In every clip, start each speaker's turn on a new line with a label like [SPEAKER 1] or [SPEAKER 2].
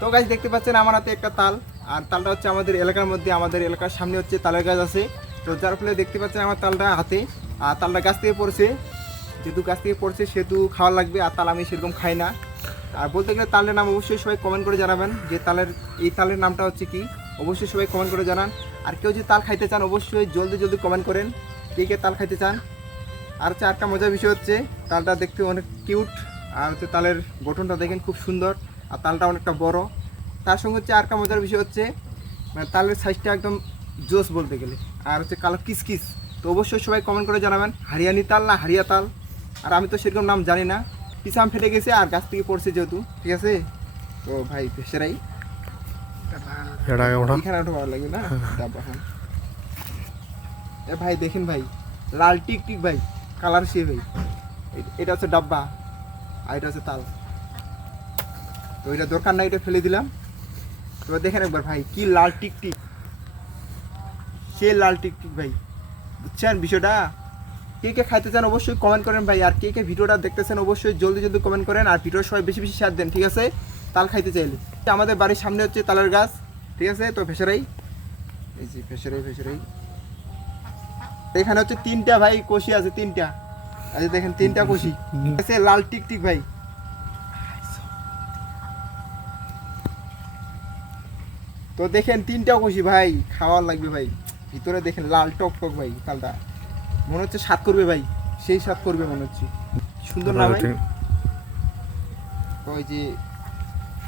[SPEAKER 1] তো গাছ দেখতে পাচ্ছেন আমার হাতে একটা তাল, আর তালটা হচ্ছে আমাদের এলাকার মধ্যে, আমাদের এলাকার সামনে হচ্ছে তালের গাছ আছে। তো যার ফলে দেখতে পাচ্ছেন আমার তালটা হাতে, আর তালটা গাছ থেকে পড়ছে, যেহেতু গাছ থেকে পড়ছে, সেহেতু খাওয়া লাগবে, আর তাল আমি সেরকম খাই না। আর বলতে গেলে তালের নাম অবশ্যই সবাই কমেন্ট করে জানাবেন, যে তালের, এই তালের নামটা হচ্ছে কি? অবশ্যই সবাই কমেন্ট করে জানান। আর কেউ যদি তাল খাইতে চান, অবশ্যই জলদি জলদি কমেন্ট করেন, কে কে তাল খাইতে চান। আর হচ্ছে একটা মজার বিষয় হচ্ছে, তালটা দেখতে অনেক কিউট আর হচ্ছে তালের গঠনটা দেখেন খুব সুন্দর। আর তালটা অনেকটা বড়। তার সঙ্গে হচ্ছে আরেকটা মজার বিষয় হচ্ছে মানে তালের সাইজটা একদম জোস বলতে গেলে। আর হচ্ছে কালো কিসকিস। তো অবশ্যই সবাই কমেন্ট করে জানাবেন হারিয়ানি তাল না হারিয়া তাল? আর আমি তো সেরকম নাম জানি না। পিসাম ফেটে গেছে আর গাছ থেকে পড়ছে যেহেতু ঠিক আছে? তো ভাই ভেসেরাই
[SPEAKER 2] ওঠা।
[SPEAKER 1] ভালো লাগবে না? এ ভাই দেখেন ভাই লাল টিক টিক ভাই কালার সে ভাই। এটা হচ্ছে ডাব্বা আর এটা হচ্ছে তাল। তো এটা দরকার নাই এটা ফেলে দিলাম। এবার দেখেন একবার ভাই কি লাল টিক টিক সে লাল টিক টিক ভাই? বুঝছেন বিষয়টা? কে কে খাইতে চান অবশ্যই কমেন্ট করেন ভাই আর কে কে ভিডিওটা দেখতেছেন অবশ্যই জলদি জলদি কমেন্ট করেন আর ভিডিও সবাই বেশি বেশি শেয়ার দেন ঠিক আছে? তাল খাইতে চাইলে। আমাদের বাড়ির সামনে হচ্ছে তালের গাছ ঠিক আছে? তো ভেসেরাই এই যে ভেসেরাই ভেসেরাই এখানে হচ্ছে তিনটা ভাই কষি আছে তিনটা। আচ্ছা দেখেন তিনটা কষি। আছে? লাল টিক টিক ভাই। তো দেখেন তিনটা কষি ভাই খাওয়ার লাগবে ভাই। ভিতরে দেখেন লাল টক টক ভাই তালটা মনে হচ্ছে স্বাদ করবে ভাই সেই স্বাদ করবে মনে হচ্ছে। সুন্দর না ভাই? ওই যে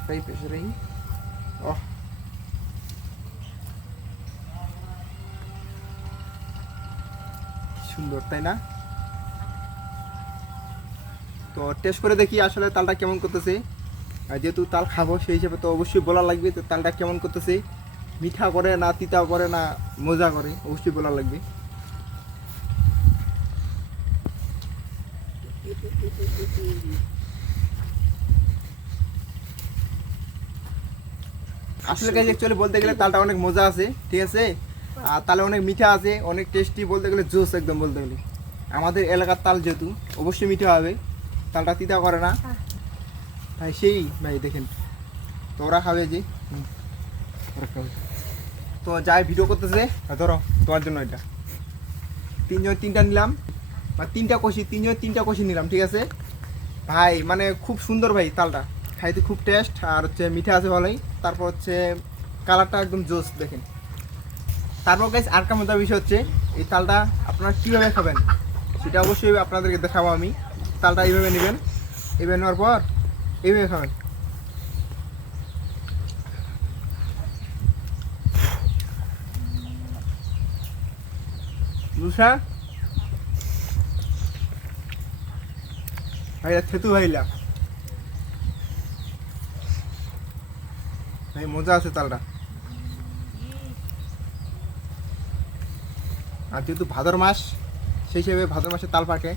[SPEAKER 1] ভাই প্রেশারেই ও সুন্দর তাই না? তো টেস্ট করে দেখি আসলে তালটা কেমন করতেছে। যেহেতু তাল খাব, সেই হিসেবে তো অবশ্যই বলা লাগবে তো তালটা কেমন করতেছে। মিঠা করে না, তিতা করে না, মজা করে, অবশ্যই বলা লাগবে। আসলে কাজ অ্যাকচুয়ালি বলতে গেলে তালটা অনেক মজা আছে, ঠিক আছে? আর তালে অনেক মিঠা আছে, অনেক টেস্টি বলতে গেলে জোস একদম বলতে গেলে। আমাদের এলাকার তাল যেহেতু, অবশ্যই মিঠা হবে। তালটা তিতা করে না। ভাই সেই ভাই দেখেন। তো ওরা খাবে যে। হুম, তো যাই ভিডিও করতেছে। ধরো তোমার জন্য এটা। তিনজন তিনটা নিলাম। বা তিনটা কষি তিনজন তিনটা কষি নিলাম ঠিক আছে? ভাই মানে খুব সুন্দর ভাই তালটা। খাইতে খুব টেস্ট আর হচ্ছে মিঠা আছে ভালোই। তারপর হচ্ছে কালারটা একদম জোস দেখেন। তারপর গাইস আর একটা মজার বিষয় হচ্ছে এই তালটা আপনারা কীভাবে খাবেন? সেটা অবশ্যই আপনাদেরকে দেখাবো আমি। তালটা এইভাবে নেবেন। এইভাবে নেওয়ার পর এইভাবে খাবেন লুসা ভাইরা থেতু ভাইলা। ভাই, মজা আছে তালটা। আর যেহেতু ভাদর মাস, সেই হিসেবে ভাদর মাসে তাল পাকে।